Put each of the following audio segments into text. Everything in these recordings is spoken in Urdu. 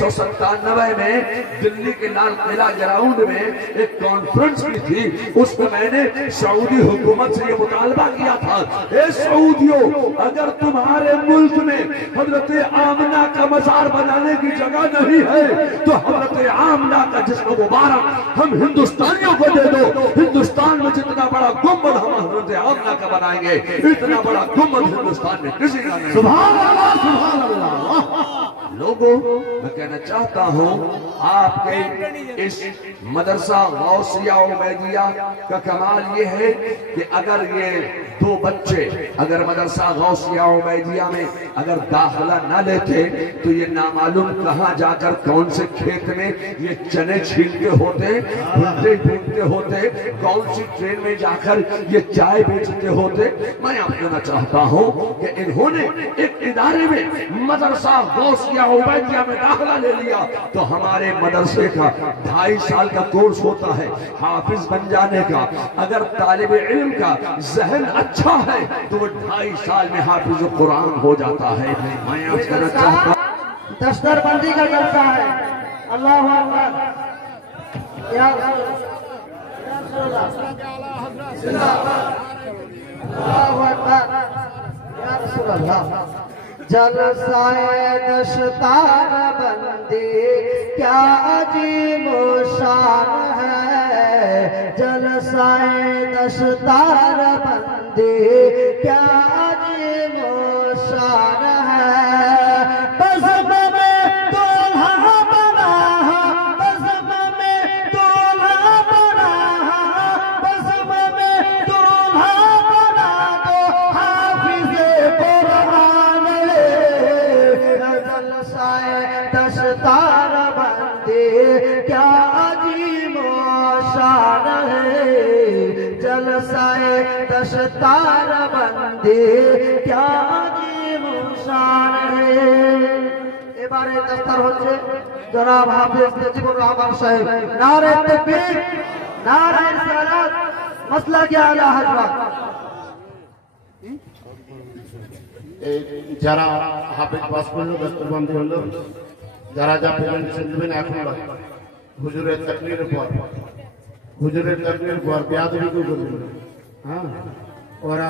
1997 میں دلی کے لال قلعہ گراؤنڈ میں ایک کانفرنس کی تھی، اس میں میں نے سعودی حکومت سے یہ مطالبہ کیا تھا، اے سعودیوں، اگر تمہارے ملک میں حضرت آمنہ کا مزار بنانے کی جگہ نہیں ہے تو حضرت آمنہ کا جسم مبارک ہم ہندوستانیوں کو دے دو، ہندوستان میں جتنا بڑا گنبد ہم حضرت آمنہ کا بنائیں گے اتنا بڑا گنبد ہندوستان میں کسی کا نہیں۔ سبحان اللہ سبحان اللہ۔ لوگوں میں کہنا چاہتا ہوں آپ کے اس مدرسہ غوثیہ عبیدیہ کا کمال یہ ہے کہ اگر یہ دو بچے اگر مدرسہ غوثیہ عبیدیہ میں اگر داخلہ نہ لیتے تو یہ نامعلوم کہاں جا کر کون سے کھیت میں یہ چنے چھیلتے ہوتے، ڈھونڈتے ڈھونڈتے ہوتے، کون سی ٹرین میں جا کر یہ چائے بیچتے ہوتے۔ میں آپ کہنا چاہتا ہوں کہ انہوں نے ایک ادارے میں مدرسہ غوثیہ عبیدیہ میں داخلہ لے لیا تو ہمارے مدرسے کا 2.5 سال کا کورس ہوتا ہے حافظ بن جانے کا۔ اگر طالب علم کا ذہن اچھا ہے تو وہ 2.5 سال میں حافظ قرآن ہو جاتا ہے۔ میں آپ کہنا چاہتا ہوں دستر بندی کا جلسہ ہے۔ اللہ اکبر یا رسول اللہ، اللہ اکبر یا رسول اللہ۔ جلسہ دستار بندی کیا عجیب و شان ہے، جلسہ دستار بندی کیا عجیب و شان ہے۔ بزم میں دولہا بنا، بزم میں دولہا بنا، بزم میں دولہا بنا تو حافظ قرآن دستار بندی کیا عجیب و شان ہے، جلسہ دستار بندی کیا عجیب و شان ہے۔ এবারে দস্তার হচ্ছে জনাব হাফিজ নজিবুর রহমান সাহেব। নারে তাকবীর, নারে রিসালাত, মাসলাকে আলা হযরত। যারা হাফেজ পাস করলো দস্তরবন্দি হলো, যারা যা প্রেজেন্টেশন দেবেন এখন হুজুরের তাকরীরের পর বেয়াদবি কেউ করবেন না। হ্যাঁ, ওরা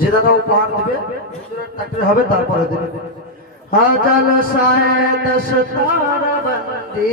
যে দাদা উপহার দেবে হুজুরের তাকরীর হবে তারপরে দেবে। জলসা দস্তার বন্দি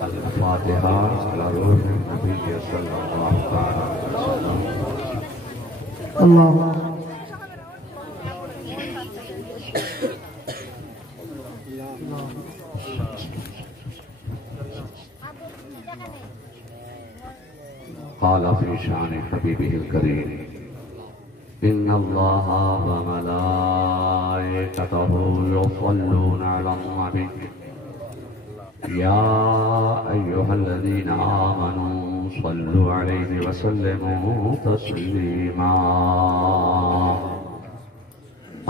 الفاتحہ علی روح نبی صلی اللہ علیہ وسلم۔ اللہ قال في شان حبيبه الكريم إن الله وملائكته يصلون على النبي يا أيها الذين آمنوا صلوا عليه وسلموا تسليما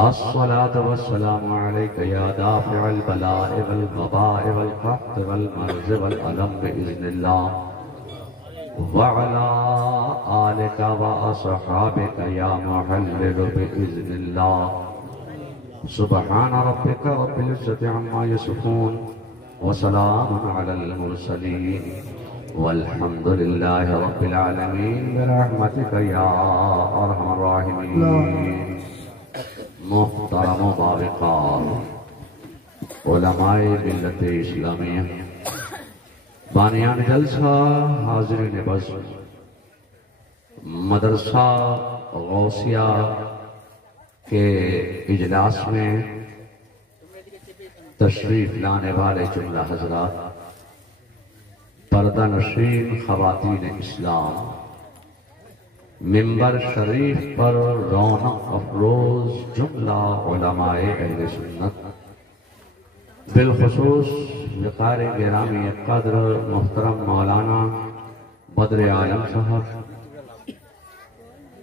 الصلاة والسلام عليك يا دافع البلاء والوباء والقحط والمرض والألم بإذن الله وعلى آلك وأصحابك يا محلل بإذن الله سبحان ربك رب العزة عما يصفون وسلام على المرسلين والحمد لله رب العالمين برحمتك يا أرحم الراحمين۔ محترم و باوقار علماء ملت اسلامیہ، بانیان جلسہ، حاضرین بزم، مدرسہ غوثیہ کے اجلاس میں تشریف لانے والے جملہ حضرات، پردہ نشین خواتین اسلام، منبر شریف پر رونق افروز جملہ علماء اہل سنت، بالخصوص وقار گرامی قدر محترم مولانا بدر عالم صاحب،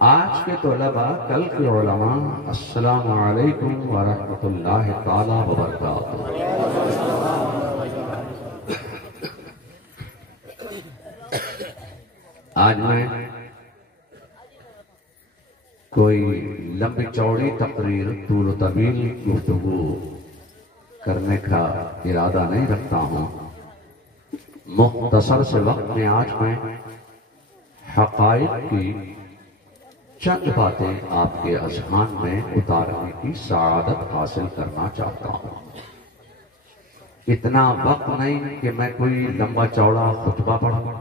آج کے طلباء کل کے علماء، السلام علیکم ورحمۃ اللہ تعالی وبرکاتہ۔ آج میں کوئی لمبی چوڑی تقریر، طول و طویل گفتگو کرنے کا ارادہ نہیں رکھتا ہوں۔ مختصر سے وقت میں آج میں حقائق کی چند باتیں آپ کے اذہان میں اتارنے کی سعادت حاصل کرنا چاہتا ہوں۔ اتنا وقت نہیں کہ میں کوئی لمبا چوڑا خطبہ پڑھوں،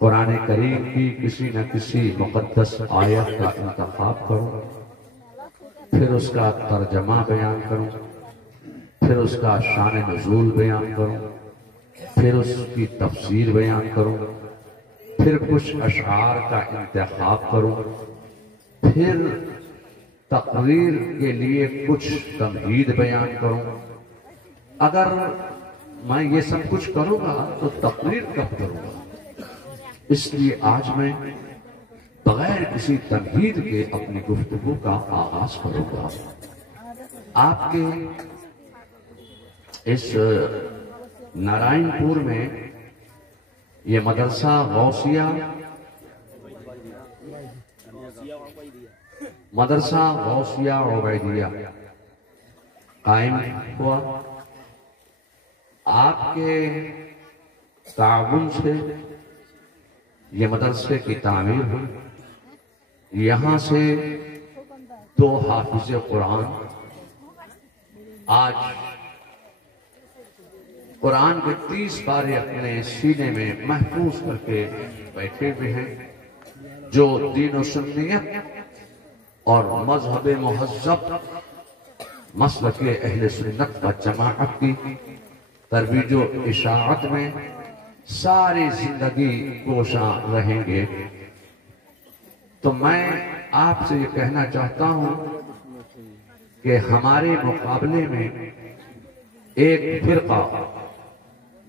قرآن کریم کی کسی نہ کسی مقدس آیت کا انتخاب کروں، پھر اس کا ترجمہ بیان کروں، پھر اس کا شان نزول بیان کروں، پھر اس کی تفسیر بیان کروں، پھر کچھ اشعار کا انتخاب کروں، پھر تقریر کے لیے کچھ تمہید بیان کروں۔ اگر میں یہ سب کچھ کروں گا تو تقریر کب کروں گا؟ اس لیے آج میں بغیر کسی تمہید کے اپنی گفتگو کا آغاز کروں گا۔ آپ کے اس نارائن پور میں یہ مدرسہ غوثیہ عبیدیہ قائم ہوا۔ آپ کے تعاون سے یہ مدرسے کی تعمیر ہوئی۔ یہاں سے 2 حافظ قرآن آج قرآن کے 30 پارے اپنے سینے میں محفوظ کر کے بیٹھے ہوئے ہیں، جو دین و سنیت اور مذہب مہذب مسلک اہل سنت و جماعت کی ترویج و اشاعت میں ساری زندگی کوشاں رہیں گے۔ تو میں آپ سے یہ کہنا چاہتا ہوں کہ ہمارے مقابلے میں ایک فرقہ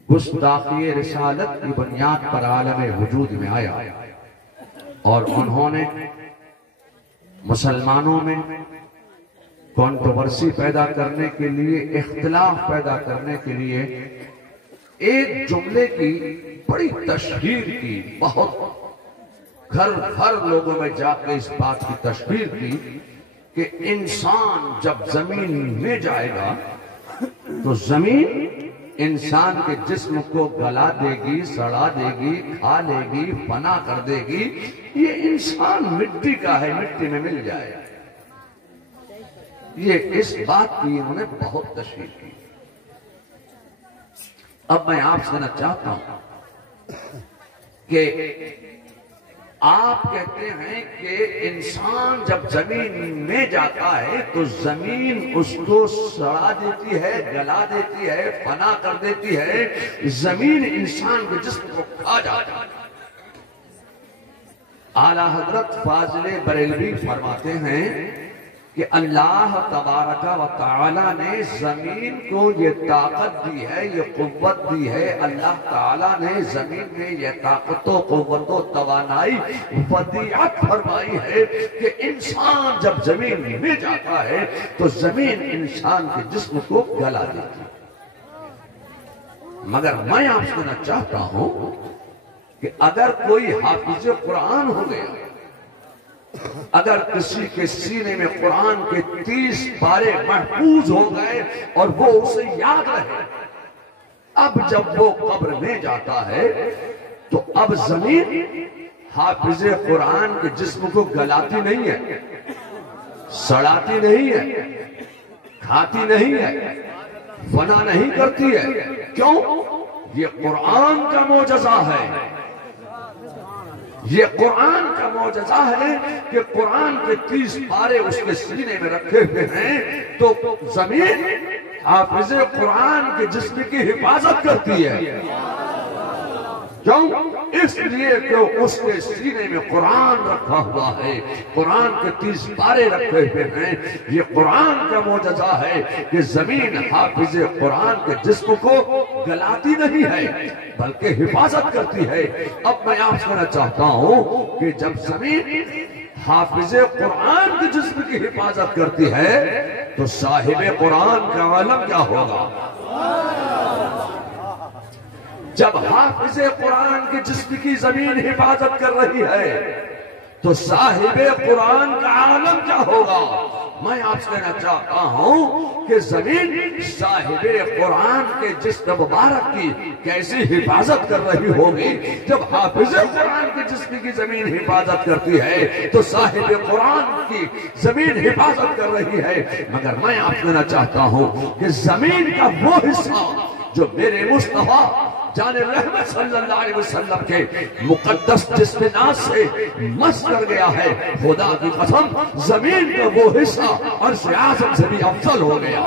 گستاخی رسالت کی بنیاد پر عالم وجود میں آیا اور انہوں نے مسلمانوں میں کنٹروورسی پیدا کرنے کے لیے، اختلاف پیدا کرنے کے لیے ایک جملے کی بڑی تشہیر کی، بہت گھر گھر لوگوں میں جا کے اس بات کی تشہیر کی کہ انسان جب زمین میں جائے گا تو زمین انسان کے جسم کو گلا دے گی، سڑا دے گی، کھا لے گی، فنا کر دے گی۔ یہ انسان مٹی کا ہے، مٹی میں مل جائے۔ یہ اس بات کی انہوں نے بہت تشہیر کی۔ اب میں آپ سے کہنا چاہتا ہوں کہ آپ کہتے ہیں کہ انسان جب زمین میں جاتا ہے تو زمین اس کو سڑا دیتی ہے، گلا دیتی ہے، فنا کر دیتی ہے، زمین انسان کے جسم کو کھا جاتا ہے۔ اعلیٰ حضرت فاضل بریلوی فرماتے ہیں کہ اللہ تبارک و تعالی نے زمین کو یہ طاقت دی ہے، یہ قوت دی ہے۔ اللہ تعالی نے زمین میں یہ طاقت و قوت و توانائی ودیعت فرمائی ہے کہ انسان جب زمین میں جاتا ہے تو زمین انسان کے جسم کو گلا دیتی ہے۔ مگر میں آپ سے کہنا چاہتا ہوں کہ اگر کوئی حافظ قرآن ہو گیا، اگر کسی کے سینے میں قرآن کے 30 پارے محفوظ ہو گئے اور وہ اسے یاد رہے، اب جب وہ قبر میں جاتا ہے تو اب زمین حافظ قرآن کے جسم کو گلاتی نہیں ہے، سڑاتی نہیں ہے، کھاتی نہیں ہے، فنا نہیں کرتی ہے۔ کیوں؟ یہ قرآن کا معجزہ ہے، یہ قرآن کا معجزہ ہے کہ قرآن کے 30 پارے اس کے سینے میں رکھے ہوئے ہیں تو زمین حافظ قرآن کے جسم کی حفاظت کرتی ہے۔ کیوں؟ اس لیے کہ اس کے سینے میں قرآن رکھا ہوا ہے، قرآن کے 30 پارے رکھے ہوئے ہیں۔ یہ قرآن کا معجزہ ہے کہ زمین حافظ قرآن کے جسم کو گلاتی نہیں ہے بلکہ حفاظت کرتی ہے۔ اب میں آپ سے کہنا چاہتا ہوں کہ جب زمین حافظ قرآن کے جسم کی حفاظت کرتی ہے تو صاحب قرآن کا عالم کیا ہوگا؟ جب حافظ قرآن کے جسم کی زمین حفاظت کر رہی ہے تو صاحب قرآن کا عالم کیا ہوگا؟ میں آپ سے کہنا چاہتا ہوں کہ زمین صاحب قرآن کے جسم مبارک کی کیسی حفاظت کر رہی ہوگی؟ جب حافظ قرآن کے جسم کی زمین حفاظت کرتی ہے تو صاحب قرآن کی زمین حفاظت کر رہی ہے۔ مگر میں آپ سے کہنا چاہتا ہوں کہ زمین کا وہ حصہ جو میرے مصطفیٰ جان رحمت صلی اللہ علیہ وسلم کے مقدس جسم ناز سے مس کر گیا ہے، خدا کی قسم زمین کا وہ حصہ عرش اعظم سے بھی افضل ہو گیا۔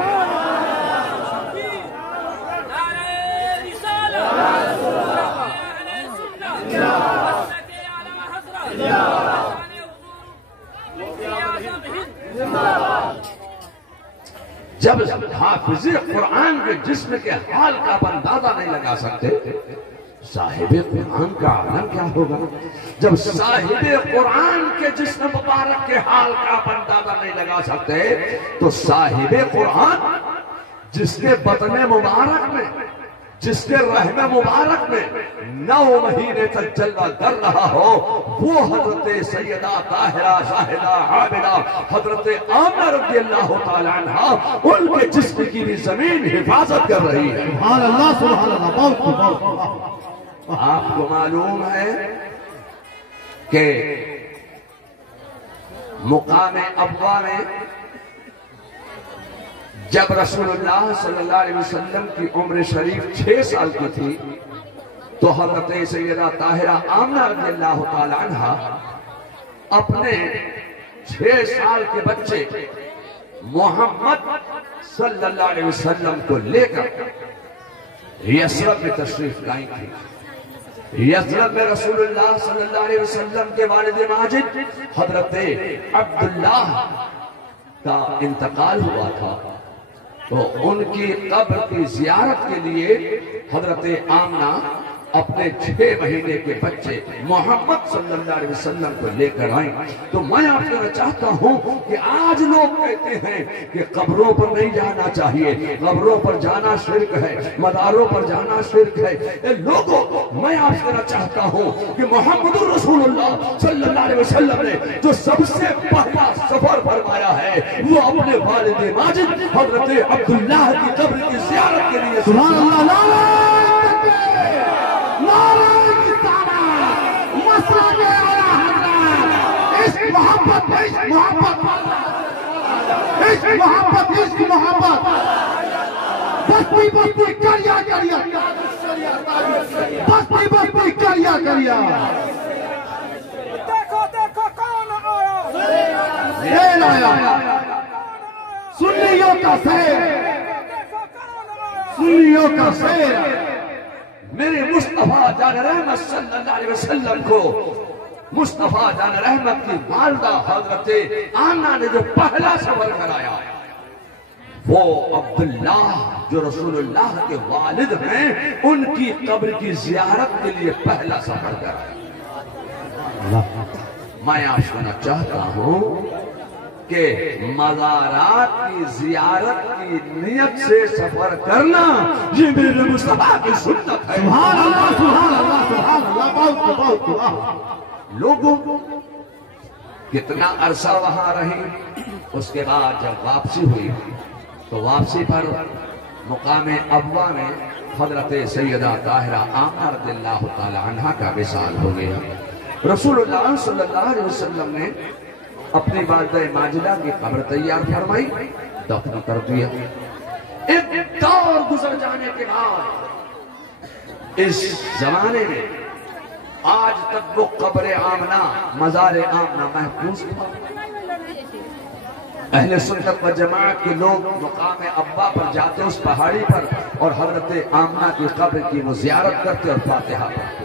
جب حافظ قرآن کے جسم کے حال کا آپ اندازہ نہیں لگا سکتے، صاحب قرآن کا عالم کیا ہوگا؟ جب صاحب قرآن کے جسم مبارک کے حال کا آپ اندازہ نہیں لگا سکتے تو صاحب قرآن جس کے بطن مبارک میں، جس کے رحم مبارک میں 9 مہینے تک جلوہ کر رہا ہو، وہ حضرت سیدہ طاہرہ شاہدہ عابدہ حضرت آمنہ رضی اللہ تعالی عنہ، ان کے جسم کی بھی زمین حفاظت کر رہی ہے۔ سبحان اللہ سبحان اللہ، بہت آپ کو معلوم ہے کہ مقام ابوا میں جب رسول اللہ صلی اللہ علیہ وسلم کی عمر شریف 6 سال کی تھی تو حضرت سیدہ طاہرہ آمنہ رضی اللہ تعالی عنہ اپنے 6 سال کے بچے محمد صلی اللہ علیہ وسلم کو لے کر یثرب میں تشریف لائی تھی۔ یثرب میں رسول اللہ صلی اللہ علیہ وسلم کے والد ماجد حضرت عبداللہ کا انتقال ہوا تھا، تو ان کی قبر کی زیارت کے لیے حضرت آمنہ اپنے 6 مہینے کے بچے محمد صلی اللہ علیہ وسلم کو لے کر آئیں۔ تو میں آپ کو چاہتا ہوں کہ آج لوگ کہتے ہیں کہ قبروں پر نہیں جانا چاہیے، قبروں پر جانا شرک ہے، مزاروں پر جانا شرک ہے۔ اے لوگوں، میں آپ سے چاہتا ہوں کہ محمد رسول اللہ صلی اللہ علیہ وسلم نے جو سب سے پہلا سفر فرمایا ہے وہ اپنے والد ماجد حضرت عبداللہ کی قبر کی زیارت کے لیے۔ سبحان اللہ، محبت بستی بستی کریا کریا، بستی بستی کریا کریا، دیکھو دیکھو کون آیا سنیوں کا شیر، سنیوں کا شیر، میرے مصطفیٰ جان رحمت صلی اللہ علیہ وسلم کو مصطفیٰ جان رحمت کی والدہ حضرت آمنہ نے جو پہلا سفر کرایا وہ عبداللہ جو رسول اللہ کے والد ہیں ان کی قبر کی زیارت کے لیے پہلا سفر کرایا۔ میں آپ سننا چاہتا ہوں کہ مزارات کی زیارت کی نیت سے سفر کرنا یہ میرے مصطفیٰ کی سنت ہے۔ سبحان اللہ سبحان اللہ سبحان اللہ، بہت لوگوں کتنا عرصہ وہاں رہے، اس کے بعد جب واپسی ہوئی تو واپسی پر مقام ابوا میں حضرت سیدہ طاہرہ آمنہ رضی اللہ تعالی عنہ کا وصال ہو گیا۔ رسول اللہ صلی اللہ علیہ وسلم نے اپنی والدہ ماجدہ کی قبر تیار فرمائی، دفن کر دیا۔ ایک دور گزر جانے کے بعد اس زمانے میں آج تک وہ قبر آمنہ، مزار آمنہ محفوظ تھا۔ اہل سنت و جماعت کے لوگ مقام ابوا پر جاتے اس پہاڑی پر اور حضرت آمنہ کی قبر کی وہ زیارت کرتے اور فاتحہ پڑھتے۔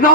9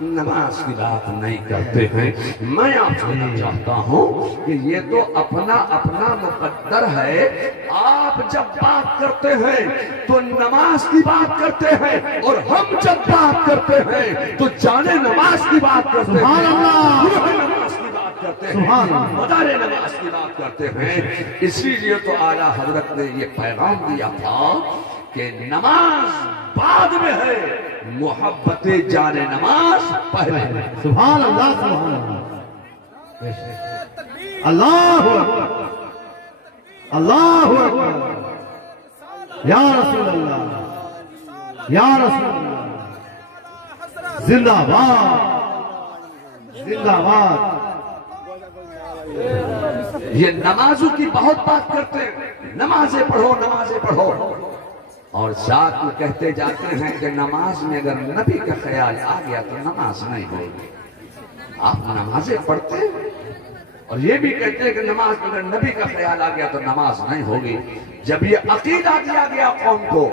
نماز کی بات نہیں کرتے ہیں. میں آپ سے کہنا چاہتا ہوں کہ یہ تو اپنا اپنا مقدر ہے. آپ جب بات کرتے ہیں تو نماز کی بات کرتے ہیں اور ہم جب بات کرتے ہیں تو جانے نماز کی بات کرتے ہیں. سبحان اللہ. نماز کی بات کرتے ہیں, مدار نماز کی بات کرتے ہیں. اسی لیے تو اعلیٰ حضرت نے یہ پیغام دیا تھا کہ نماز بعد میں ہے, محبت جان نماز پہلے ہے. سبحان اللہ. سبحان اللہ. اللہ اکبر. اللہ اکبر. یا رسول اللہ, یا رسول اللہ. زندہ باد, زندہ باد. یہ نمازوں کی بہت بات کرتے ہیں, نمازیں پڑھو نمازیں پڑھو, اور ساتھ میں کہتے جاتے ہیں کہ نماز میں اگر نبی کا خیال آ گیا تو نماز نہیں ہوگی. آپ نمازیں پڑھتے ہیں اور یہ بھی کہتے ہیں کہ نماز میں اگر نبی کا خیال آ گیا تو نماز نہیں ہوگی. جب یہ عقیدہ دیا گیا قوم کو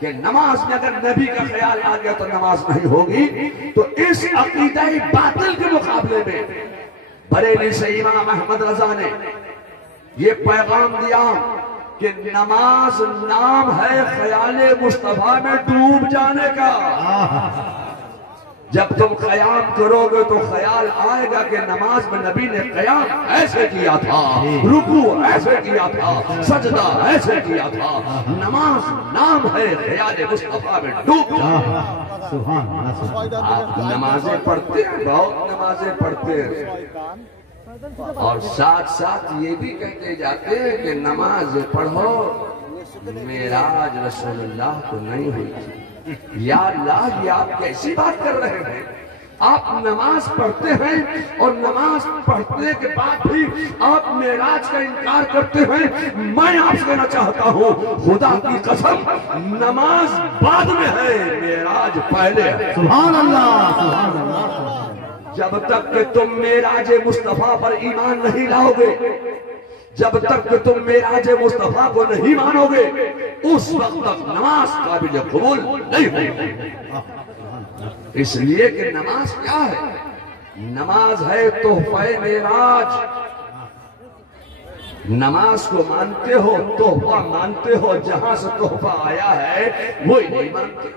کہ نماز میں اگر نبی کا خیال آ گیا تو نماز نہیں ہوگی, تو اس عقیدہ باطل کے مقابلے میں بریلی سے امام احمد رضا نے یہ پیغام دیا کہ نماز نام ہے خیال مصطفیٰ میں ڈوب جانے کا. جب تم قیام کرو گے تو خیال آئے گا کہ نماز میں نبی نے قیام ایسے کیا تھا, رکوع ایسے کیا تھا, سجدہ ایسے کیا تھا. نماز نام ہے خیال مصطفیٰ میں ڈوب جانے. آپ نمازیں پڑھتے ہیں, بہت نمازیں پڑھتے ہیں, اور ساتھ ساتھ یہ بھی کہتے جاتے ہیں کہ نماز پڑھو, معراج رسول اللہ کو نہیں ہوئی تھی. یا اللہ, یہ آپ کیسی بات کر رہے ہیں؟ آپ نماز پڑھتے ہیں اور نماز پڑھنے کے بعد بھی آپ معراج کا انکار کرتے ہیں. میں آپ سے کہنا چاہتا ہوں خدا کی قسم, نماز بعد میں ہے, معراج پہلے ہے. سبحان اللہ. سبحان اللہ. جب تک کہ تم معراج مصطفیٰ پر ایمان نہیں لاؤ گے, جب تک کہ تم معراج مصطفیٰ کو نہیں مانو گے, اس وقت تک نماز قابل قبول نہیں ہوگی. اس لیے کہ نماز کیا ہے؟ نماز ہے تحفہ معراج. نماز کو مانتے ہو, تحفہ مانتے ہو, جہاں سے تحفہ آیا ہے وہی نہیں مانتے.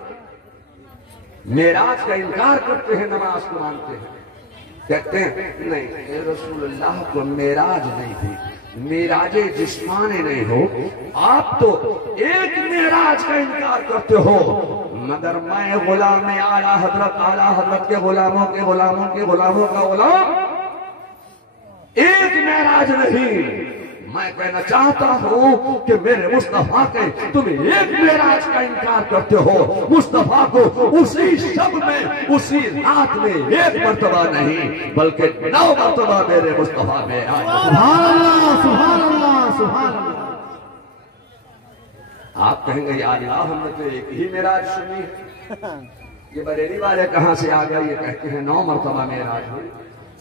معراج کا انکار کرتے ہیں, نماز کو مانتے ہیں. کہتے ہیں نہیں, رسول اللہ کو معراج نہیں تھی, معراج جسمانی نہیں ہو. آپ تو ایک معراج کا انکار کرتے ہو, مگر میں غلام اعلیٰ حضرت کے غلاموں کے غلاموں کے غلاموں کا غلام, ایک معراج نہیں. میں کہنا چاہتا ہوں کہ میرے مصطفیٰ کے تم ایک معراج کا انکار کرتے ہو. مصطفیٰ کو اسی شب میں, اسی رات میں ایک مرتبہ نہیں بلکہ 9 مرتبہ میرے مصطفیٰ میں آیا. سبحان اللہ. سبحان اللہ. سبحان اللہ. آپ کہیں گے یا اللہ, ہم نے تو ایک ہی معراج سنی ہے, یہ بریلی والے کہاں سے آ گئے؟ یہ کہتے ہیں 9 مرتبہ معراج ہوئی.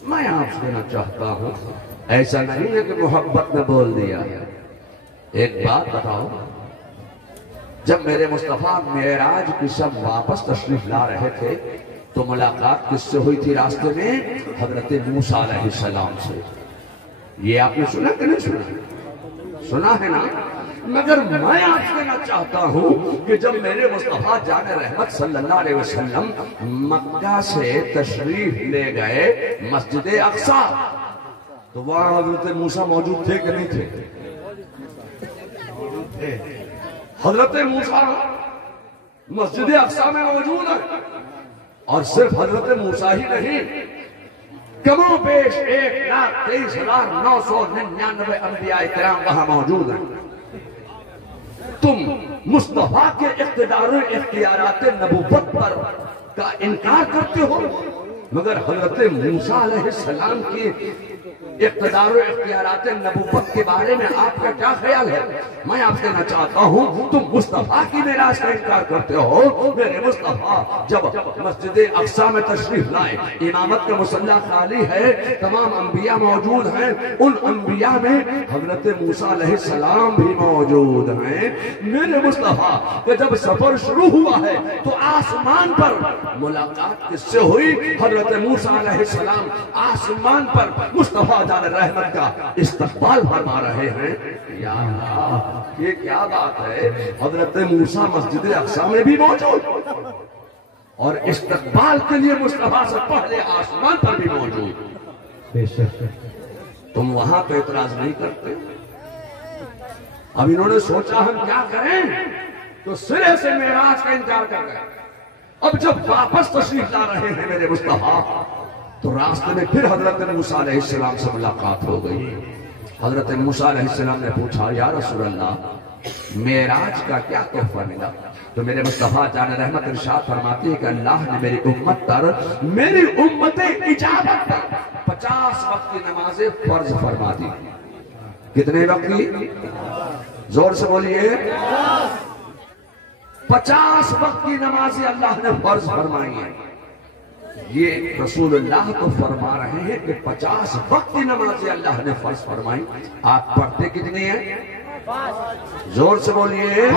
میں آپ سے کہنا چاہتا ہوں ایسا نہیں ہے کہ محبت نے بول دیا. ایک بات بتاؤ, جب میرے مصطفیٰ معراج کی شب واپس تشریف لا رہے تھے تو ملاقات کس سے ہوئی تھی راستے میں؟ حضرت موسیٰ علیہ السلام سے. یہ آپ نے سنا کہ نہیں سنا؟ سنا ہے نا. مگر میں آپ سے کہنا چاہتا ہوں کہ جب میرے مصطفیٰ جان رحمت صلی اللہ علیہ وسلم مکہ سے تشریف لے گئے مسجد اقصیٰ, تو وہاں حضرت موسیٰ موجود تھے کہ نہیں تھے؟ حضرت موسیٰ مسجد اقصیٰ میں موجود ہے, اور صرف حضرت موسیٰ ہی نہیں, کم و بیش 1,23,999 انبیاء کرام وہاں موجود ہیں. تم مصطفیٰ کے اقتدار و اختیارات نبوت پر کا انکار کرتے ہو. مگر حضرت موسیٰ علیہ السلام کی اقتدار و اختیارات نبوت کے بارے میں آپ کا کیا خیال ہے؟ میں آپ کہنا چاہتا ہوں تم مصطفیٰ کی معراج کا انکار کرتے ہو۔ میرے مصطفیٰ جب مسجد اقصی میں تشریف لائے، امامت کا مصلی خالی ہے، تمام انبیاء موجود ہیں، ان انبیاء میں حضرت موسیٰ علیہ السلام بھی موجود ہیں۔ میرے مصطفیٰ کہ جب سفر شروع ہوا ہے تو آسمان پر ملاقات کس سے ہوئی؟ حضرت موسیٰ علیہ السلام آسمان پر مصطفیٰ جان رحمت کا استقبال فرما رہے ہیں۔ یا اللہ، یہ کیا بات ہے! حضرت موسیٰ مسجد اقصی میں بھی موجود اور استقبال کے لیے مصطفیٰ سے پہلے آسمان پر بھی موجود۔ تم وہاں پہ اعتراض نہیں کرتے؟ اب انہوں نے سوچا ہم کیا کریں تو سرے سے معراج کا انکار کر گئے۔ اب جب واپس تشریف لا رہے ہیں میرے مصطفیٰ تو راستے میں پھر حضرت موسیٰ علیہ السلام سے ملاقات ہو گئی۔ حضرت موسیٰ علیہ السلام نے پوچھا یا رسول اللہ معراج کا کیا تحفہ ملا؟ تو میرے مصطفیٰ جان رحمت ارشاد فرماتی ہے کہ اللہ نے میری امت پر، میری امت اجابت پر 50 وقت کی نمازیں فرض فرما دی۔ کتنے وقت کی؟ زور سے بولیے۔ 50 وقت کی نمازیں اللہ نے فرض فرمائی ہیں۔ یہ رسول اللہ تو فرما رہے ہیں کہ 50 وقت کی نمازیں اللہ نے فرض فرمائی۔ آپ پڑھتے کتنی ہیں؟ زور سے بولیے۔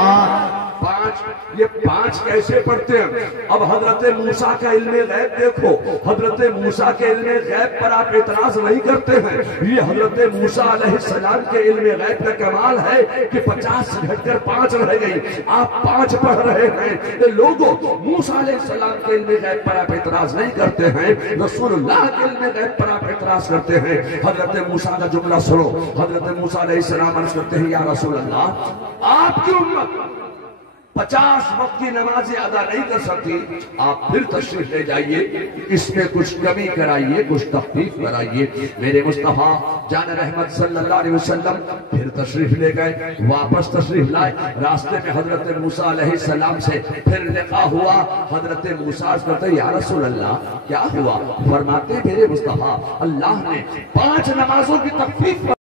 5۔ یہ 5 کیسے پڑھتے ہیں؟ اب حضرت موسیٰ کا علم غیب دیکھو، حضرت موسیٰ کے علم غیب پر آپ اعتراض نہیں کرتے ہیں۔ یہ حضرت موسیٰ علیہ السلام کے علم غیب کا کمال ہے کہ 50 سے گھٹ کر 5 رہ گئی، آپ 5 پڑھ رہے ہیں۔ یہ لوگوں موسیٰ علیہ السلام کے علم غیب پر آپ اعتراض نہیں کرتے ہیں، رسول اللہ کے علم غیب پر آپ اعتراض کرتے ہیں۔ حضرت موسیٰ کا جملہ سنو، حضرت موسیٰ علیہ السلام عرض کرتے ہیں یا رسول اللہ آپ کی امت 50 وقت کی نمازیں ادا نہیں کر سکتی، آپ پھر تشریف لے جائیے، اس میں کچھ کمی کرائیے، کچھ تخفیف کرائیے۔ میرے مصطفیٰ جان رحمت صلی اللہ علیہ وسلم پھر تشریف لے گئے، واپس تشریف لائے۔ راستے میں حضرت موسیٰ علیہ السلام سے پھر لقاء ہوا۔ حضرت موسیٰ کہتے یا رسول اللہ کیا ہوا؟ فرماتے میرے مصطفیٰ اللہ نے 5 نمازوں کی تخفیف